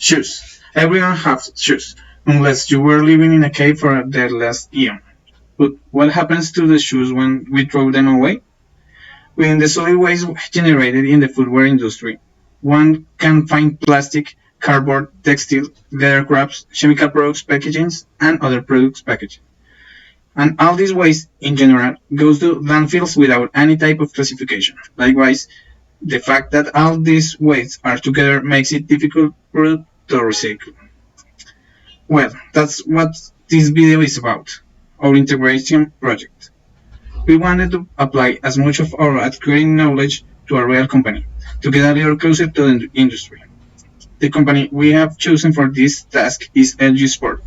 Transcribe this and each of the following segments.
Shoes. Everyone has shoes, unless you were living in a cave for the last eon. But what happens to the shoes when we throw them away? Within the solid waste generated in the footwear industry, one can find plastic, cardboard, textile, leather scraps, chemical products packagings, and other products packaging. And all this waste, in general, goes to landfills without any type of classification. Likewise, the fact that all these wastes are together makes it difficult to recycle. Well, that's what this video is about, our integration project. We wanted to apply as much of our acquiring knowledge to a real company, to get a little closer to the industry. The company we have chosen for this task is LG Sport.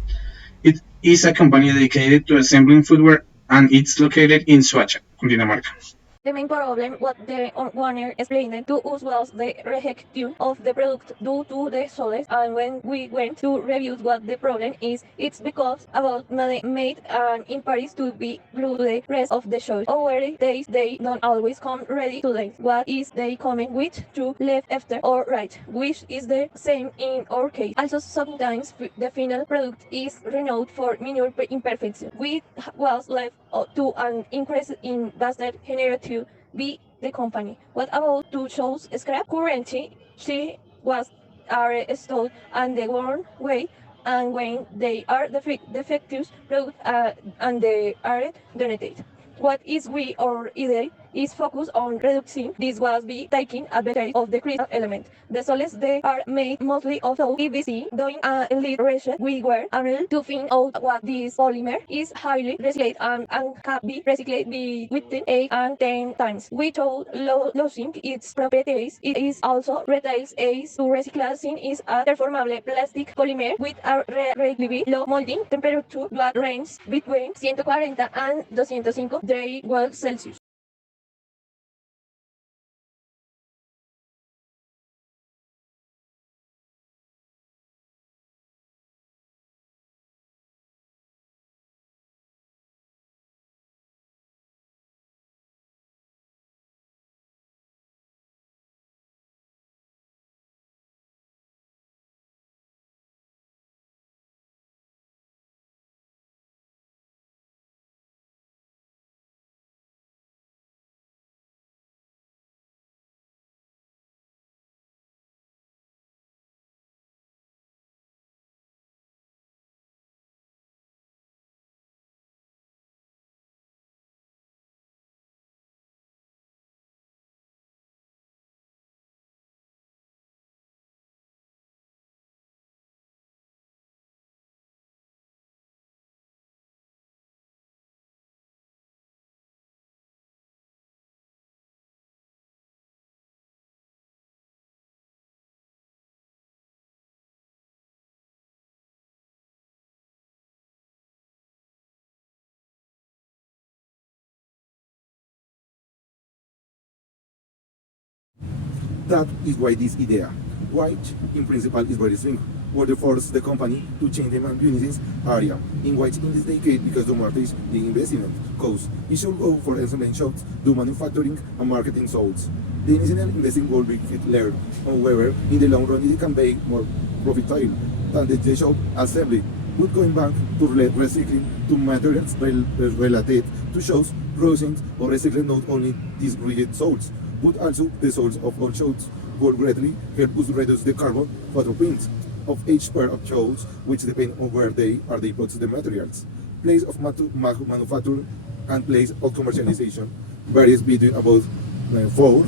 It is a company dedicated to assembling footwear and it's located in Soacha, Cundinamarca. The main problem what the owner explained to us was the rejection of the product due to the soles, and when we went to review what the problem is, it's because about made in Paris to be glued to the rest of the shoes. However, they don't always come ready to lace. What is they coming with to left after or right, which is the same in our case. Also, sometimes the final product is renowned for minor imperfections, which was left to an increase in bastard generated to be the company. What about two shows scrap? Currently, she was are stored and the worn way, and when they are defective product and they are donated. What is we or either is focused on reducing this was be taking advantage of the crystal element. The soles they are made mostly of PVC. Doing a lead research, we were able to find out what this polymer is highly recycled and can be recycled within 8 and 10 times. Without losing its properties, it is also retails as to recycling is a performable plastic polymer with a relatively low molding temperature that ranges between 140 and 205 degrees Celsius. That is why this idea, which in principle is very simple, would force the company to change the business area, in which in this decade, because the mortgage, the investment cost, it should go for assembling shops, do manufacturing and marketing sold. The initial investing will be layered, however, in the long run it can be more profitable than the shop assembly. But going back to recycling to materials related to shows, producing or recycling not only these rigid soles, but also the soles of all shoes will greatly help us reduce the carbon footprint of each pair of shoes, which depend on where they put the materials. Place of manufacture and place of commercialization varies between about 4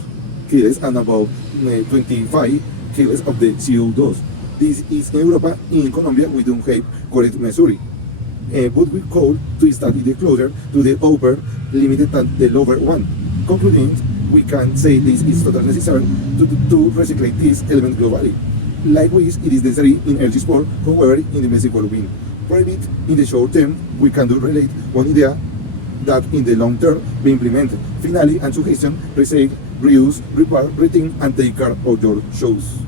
kilos and about 25 kilos of the CO2. This is in Europe. In Colombia, we don't have correct measuring. But we call to study the closer to the upper limited than the lower one. Concluding, we can say this is totally necessary to recycle this element globally. Likewise, it is necessary in LG Sport, however, in the Mexico volume. Private, in the short term, we can do relate one idea that in the long term be implemented. Finally, and suggestion, recycle, reuse, repair, retain, and take care of your shoes.